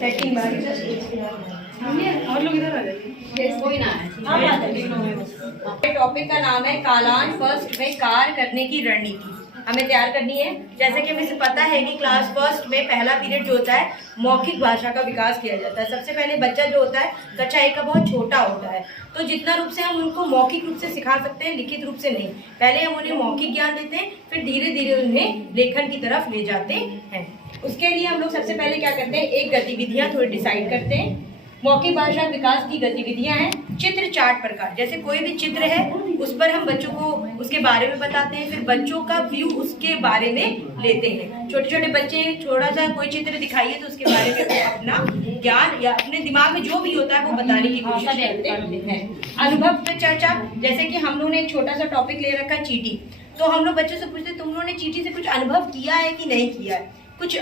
Setting और लोग इधर आ जाइए, कोई ना है। टॉपिक का नाम है कालान फर्स्ट में कार करने की रणनीति हमें तैयार करनी है। जैसे कि हमें पता है कि क्लास फर्स्ट में पहला पीरियड जो होता है मौखिक भाषा का विकास किया जाता है। सबसे पहले बच्चा जो होता है कक्षा 1 का बहुत छोटा होता है, तो जितना रूप से हम उनको मौखिक रूप से सिखा सकते हैं, लिखित रूप से नहीं। पहले हम उन्हें मौखिक ज्ञान देते हैं, फिर धीरे धीरे उन्हें लेखन की तरफ ले जाते हैं। उसके लिए हम लोग सबसे पहले क्या करते हैं, एक गतिविधियां थोड़ी डिसाइड करते हैं। मौखिक भाषा विकास की गतिविधियां हैं चित्र चार्ट प्रकार। जैसे कोई भी चित्र है उस पर हम बच्चों को उसके बारे में बताते हैं, फिर बच्चों का व्यू उसके बारे में लेते हैं। छोटे छोटे बच्चे थोड़ा सा कोई चित्र दिखाइए तो उसके बारे में वो अपना ज्ञान या अपने दिमाग में जो भी होता है वो बताने की कोशिश करते हैं। अनुभव पे चर्चा, जैसे कि हम लोगों ने एक छोटा सा टॉपिक ले रखा है चींटी, तो हम लोग बच्चों से पूछते तुम लोगों ने चींटी से कुछ अनुभव किया है कि नहीं किया है। कुछ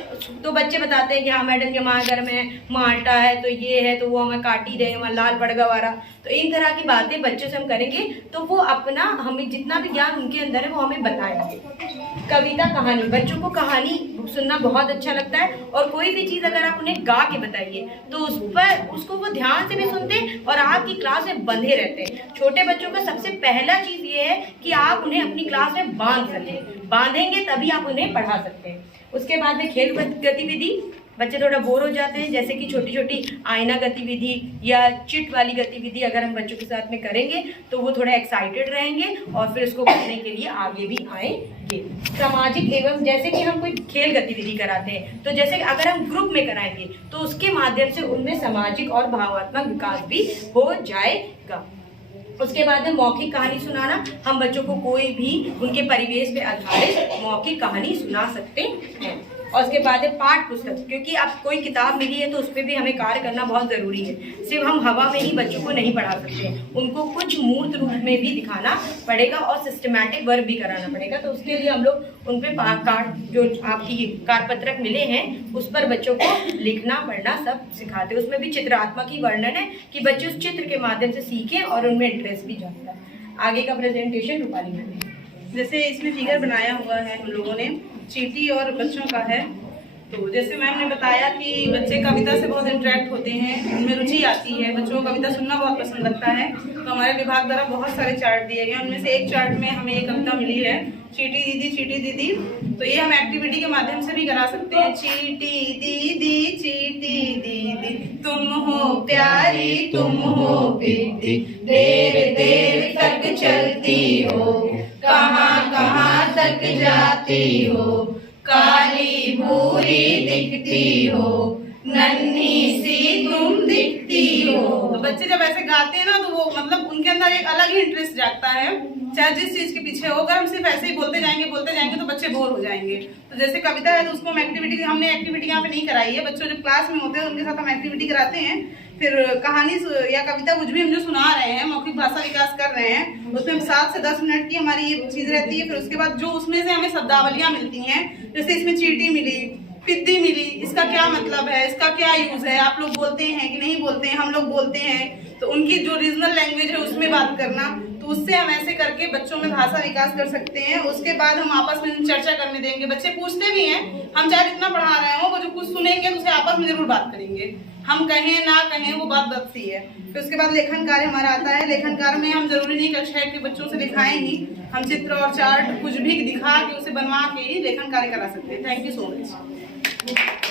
तो बच्चे बताते हैं कि हाँ मैडम जी हमारे घर में माल्टा है तो ये है तो वो हमें काटी रहे, हमारा लाल पड़गा वाला। तो इन तरह की बातें बच्चों से हम करेंगे तो वो अपना हमें जितना भी ज्ञान उनके अंदर है वो हमें बताएंगे। कविता कहानी, बच्चों को कहानी सुनना बहुत अच्छा लगता है और कोई भी चीज़ अगर आप उन्हें गा के बताइए तो उस पर उसको वो ध्यान से भी सुनते और आपकी क्लास में बंधे रहते हैं। छोटे बच्चों का सबसे पहला चीज़ ये है कि आप उन्हें अपनी क्लास में बांध सकें, बांधेंगे तभी आप उन्हें पढ़ा सकते हैं। उसके बाद में खेल गतिविधि, बच्चे थोड़ा बोर हो जाते हैं, जैसे कि छोटी छोटी आईना गतिविधि या चिट वाली गतिविधि अगर हम बच्चों के साथ में करेंगे तो वो थोड़ा एक्साइटेड रहेंगे और फिर उसको करने के लिए आगे भी आएंगे। सामाजिक एवं, जैसे कि हम कोई खेल गतिविधि कराते हैं तो जैसे अगर हम ग्रुप में कराएंगे तो उसके माध्यम से उनमें सामाजिक और भावनात्मक विकास भी हो जाएगा। उसके बाद में मौखिक कहानी सुनाना, हम बच्चों को कोई भी उनके परिवेश पे आधारित मौखिक कहानी सुना सकते हैं। और उसके बाद है पाठ पुस्तक, क्योंकि अब कोई किताब मिली है तो उस पर भी हमें कार्य करना बहुत ज़रूरी है। सिर्फ हम हवा में ही बच्चों को नहीं पढ़ा सकते, उनको कुछ मूर्त रूप में भी दिखाना पड़ेगा और सिस्टमैटिक वर्क भी कराना पड़ेगा। तो उसके लिए हम लोग उन पर जो आपकी कार्यपत्रक मिले हैं उस पर बच्चों को लिखना पढ़ना सब सिखाते हैं। उसमें भी चित्रात्मक ही वर्णन है कि बच्चे उस चित्र के माध्यम से सीखें और उनमें इंटरेस्ट भी जाता है। आगे का प्रेजेंटेशन रूपाली मैम। जैसे इसमें फिगर बनाया हुआ है हम लोगों ने, चींटी और बच्चों का है। तो जैसे मैम ने बताया कि बच्चे कविता से बहुत इंटरेक्ट होते हैं, उनमें रुचि आती है, बच्चों को कविता सुनना बहुत पसंद लगता है। तो हमारे विभाग द्वारा बहुत सारे चार्ट दिए गए, उनमें से एक चार्ट में हमें एक कविता मिली है चींटी दीदी चींटी दीदी। तो ये हम एक्टिविटी के माध्यम से भी करा सकते हैं। चींटी दीदी चींटी दीदी तुम हो प्यारी तुम हो बिट्टी, देर देर तक चलती हो कहाँ कहाँ तक जाती हो, काली भूरी दिखती हो नन्ही सी तुम दिखती हो। तो बच्चे जब ऐसे गाते हैं ना तो वो मतलब उनके अंदर एक अलग ही इंटरेस्ट जागता है, चाहे जिस चीज के पीछे हो। अगर हम सिर्फ ऐसे ही बोलते जाएंगे तो बच्चे बोर हो जाएंगे। तो जैसे कविता है तो उसको हम हमने एक्टिविटी यहाँ पे नहीं कराई है, बच्चों जब क्लास में होते हैं उनके साथ हम एक्टिविटी कराते हैं। फिर कहानी या कविता कुछ भी हम जो सुना रहे हैं, मौखिक भाषा विकास कर रहे हैं, उसमें 7 से 10 मिनट की हमारी ये चीज रहती है। फिर उसके बाद जो उसमें से हमें शब्दावलियां मिलती हैं, जैसे इसमें चींटी मिली, पिद्दी मिली, इसका क्या मतलब है, इसका क्या यूज है, आप लोग बोलते हैं कि नहीं बोलते हैं, हम लोग बोलते हैं। तो उनकी जो रीजनल लैंग्वेज है उसमें बात करना, तो उससे हम ऐसे करके बच्चों में भाषा विकास कर सकते हैं। उसके बाद हम आपस में चर्चा करने देंगे, बच्चे पूछते भी हैं, हम चाहे जितना पढ़ा रहे हो वो जो कुछ सुनेंगे तो उसे आपस में जरूर बात करेंगे, हम कहें ना कहें वो बात बदती है। फिर उसके बाद लेखन कार्य हमारा आता है। लेखन कार्य में हम जरूरी नहीं कक्षा के बच्चों से दिखाएं ही, हम चित्र और चार्ट कुछ भी दिखा के उसे बनवा के ही लेखन कार्य करा सकते हैं। Thank you so much.